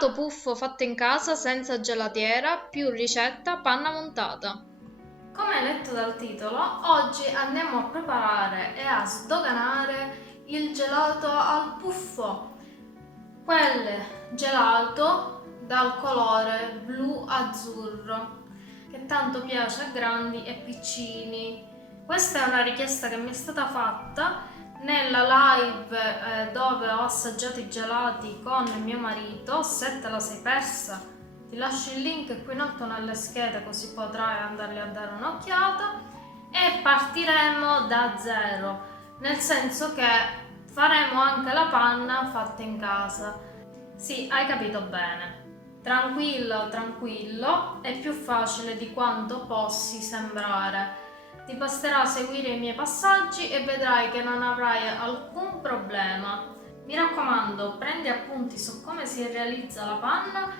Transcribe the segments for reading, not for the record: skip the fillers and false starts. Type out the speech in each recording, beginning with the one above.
Gelato puffo fatto in casa senza gelatiera, più ricetta panna montata. Come letto dal titolo, oggi andiamo a preparare e a sdoganare il gelato al puffo. Quel gelato dal colore blu-azzurro, che tanto piace a grandi e piccini. Questa è una richiesta che mi è stata fatta nella live dove ho assaggiato i gelati con mio marito. Se te la sei persa, ti lascio il link qui in alto nelle schede, così potrai andarli a dare un'occhiata. E partiremo da zero, nel senso che faremo anche la panna fatta in casa. Sì, hai capito bene. Tranquillo, tranquillo, è più facile di quanto possi sembrare. Ti basterà seguire i miei passaggi e vedrai che non avrai alcun problema. Mi raccomando, prendi appunti su come si realizza la panna,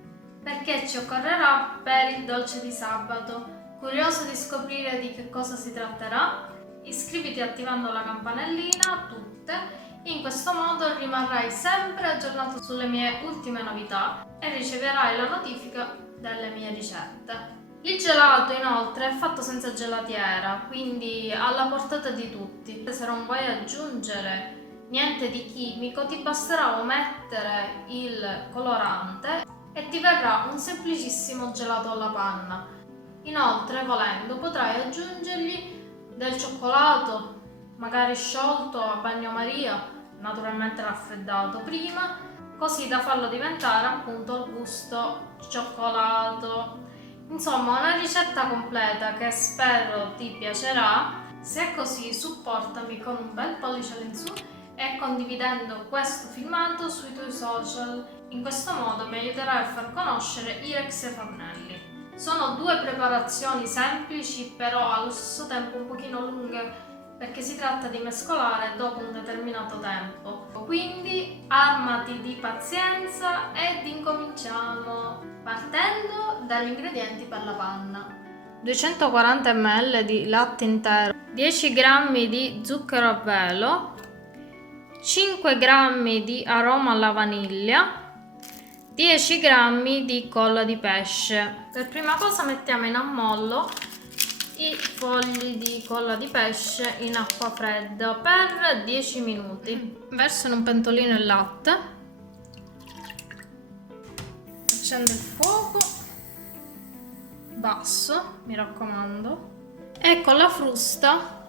perché ci occorrerà per il dolce di sabato. Curioso di scoprire di che cosa si tratterà? Iscriviti attivando la campanellina, tutte. In questo modo rimarrai sempre aggiornato sulle mie ultime novità e riceverai la notifica delle mie ricette. Il gelato inoltre è fatto senza gelatiera, quindi alla portata di tutti. Se non vuoi aggiungere niente di chimico, ti basterà omettere il colorante e ti verrà un semplicissimo gelato alla panna. Inoltre, volendo, potrai aggiungergli del cioccolato, magari sciolto a bagnomaria, naturalmente raffreddato prima, così da farlo diventare appunto il gusto cioccolato. Insomma, una ricetta completa che spero ti piacerà. Se è così, supportami con un bel pollice all'insù e condividendo questo filmato sui tuoi social. In questo modo mi aiuterai a far conoscere Irex e Fornelli. Sono due preparazioni semplici, però allo stesso tempo un pochino lunghe, perché si tratta di mescolare dopo un determinato tempo. Quindi armati di pazienza ed incominciamo, partendo dagli ingredienti per la panna. 240 ml di latte intero, 10 g di zucchero a velo, 5 g di aroma alla vaniglia, 10 g di colla di pesce. Per prima cosa mettiamo in ammollo i fogli di colla di pesce in acqua fredda per 10 minuti. Verso in un pentolino il latte, accendo il fuoco basso, mi raccomando, e con la frusta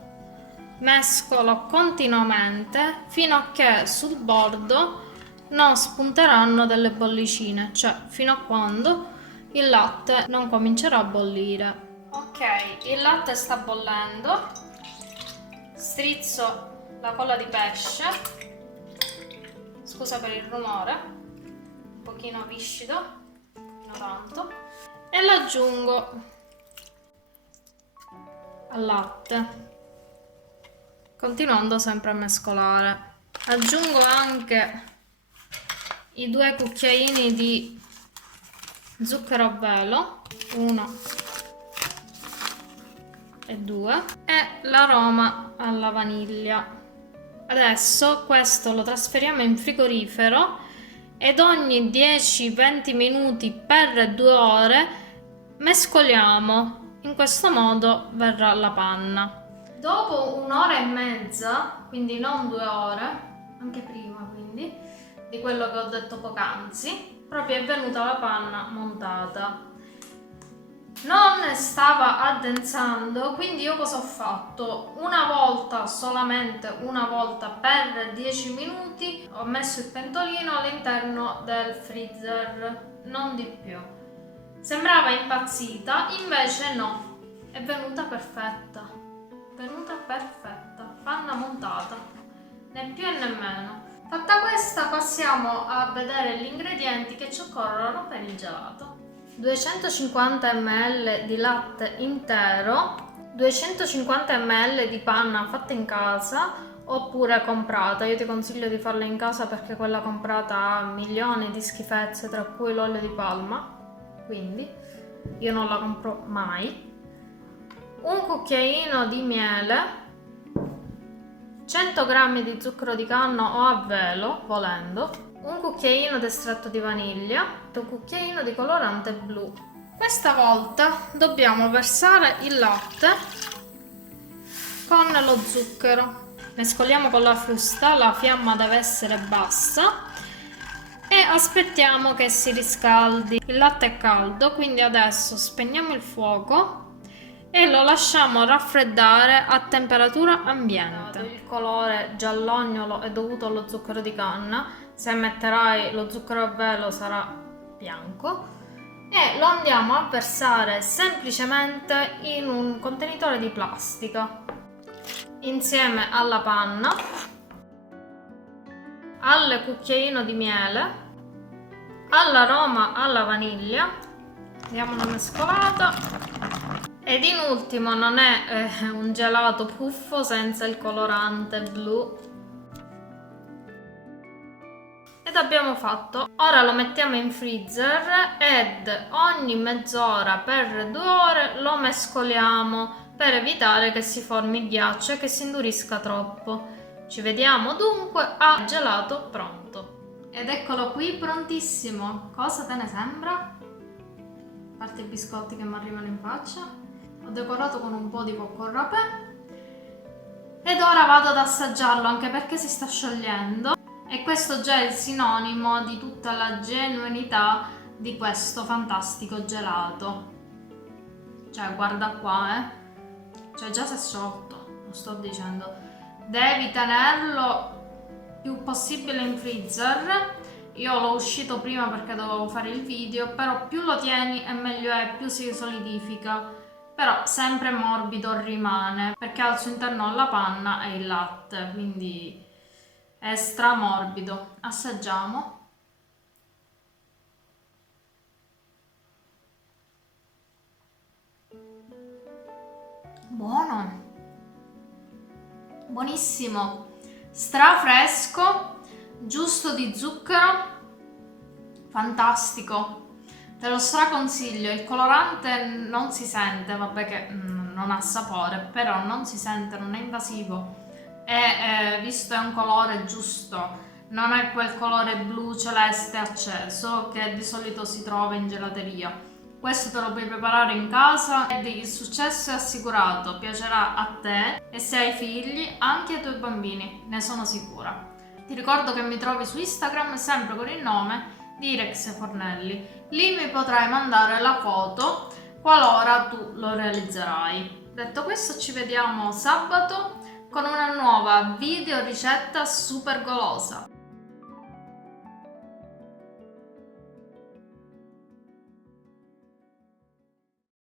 mescolo continuamente fino a che sul bordo non spunteranno delle bollicine, cioè fino a quando il latte non comincerà a bollire. Ok, il latte sta bollendo, strizzo la colla di pesce, scusa per il rumore, un pochino viscido, non tanto, e l'aggiungo al latte, continuando sempre a mescolare. Aggiungo anche i 2 cucchiaini di zucchero a velo, 1 e 2, e l'aroma alla vaniglia. Adesso questo lo trasferiamo in frigorifero ed ogni 10-20 minuti per 2 ore mescoliamo. In questo modo verrà la panna. Dopo un'ora e mezza, quindi non 2 ore, anche prima quindi, di quello che ho detto poc'anzi, proprio è venuta la panna montata. Non stava addensando, quindi io cosa ho fatto? Una volta, solamente una volta per 10 minuti, ho messo il pentolino all'interno del freezer, non di più. Sembrava impazzita, invece no, è venuta perfetta, panna montata, né più né meno. Fatta questa, passiamo a vedere gli ingredienti che ci occorrono per il gelato. 250 ml di latte intero, 250 ml di panna fatta in casa oppure comprata. Io ti consiglio di farla in casa perché quella comprata ha milioni di schifezze, tra cui l'olio di palma, quindi io non la compro mai. Un cucchiaino di miele, 100 g di zucchero di canno o a velo, volendo, un cucchiaino di estratto di vaniglia e un cucchiaino di colorante blu. Questa volta dobbiamo versare il latte con lo zucchero. Mescoliamo con la frusta, la fiamma deve essere bassa e aspettiamo che si riscaldi. Il latte è caldo, quindi adesso spegniamo il fuoco e lo lasciamo raffreddare a temperatura ambiente. Il colore giallognolo è dovuto allo zucchero di canna, se metterai lo zucchero a velo sarà bianco, e lo andiamo a versare semplicemente in un contenitore di plastica insieme alla panna, al cucchiaino di miele, all'aroma alla vaniglia. Diamo una mescolata. Ed in ultimo non è un gelato puffo senza il colorante blu. Ed abbiamo fatto. Ora lo mettiamo in freezer ed ogni mezz'ora per 2 ore lo mescoliamo per evitare che si formi il ghiaccio e che si indurisca troppo. Ci vediamo dunque a gelato pronto. Ed eccolo qui prontissimo. Cosa te ne sembra? A parte i biscotti che mi arrivano in faccia. Ho decorato con un po' di cocco rapè ed ora vado ad assaggiarlo, anche perché si sta sciogliendo, e questo già è il sinonimo di tutta la genuinità di questo fantastico gelato. Cioè, guarda qua, cioè già si è sciolto, lo sto dicendo. Devi tenerlo più possibile in freezer. Io l'ho uscito prima perché dovevo fare il video, però più lo tieni e meglio è, più si solidifica. Però sempre morbido rimane, perché al suo interno la panna e il latte, quindi è stramorbido. Assaggiamo. Buono, buonissimo, strafresco, giusto di zucchero, fantastico. Te lo straconsiglio. Il colorante non si sente, vabbè che non ha sapore, però non si sente, non è invasivo e visto è un colore giusto, non è quel colore blu celeste acceso che di solito si trova in gelateria. Questo te lo puoi preparare in casa ed il successo è assicurato, piacerà a te e se hai figli anche ai tuoi bambini, ne sono sicura. Ti ricordo che mi trovi su Instagram sempre con il nome di Irex Fornelli. Lì mi potrai mandare la foto qualora tu lo realizzerai. Detto questo, ci vediamo sabato con una nuova video ricetta super golosa.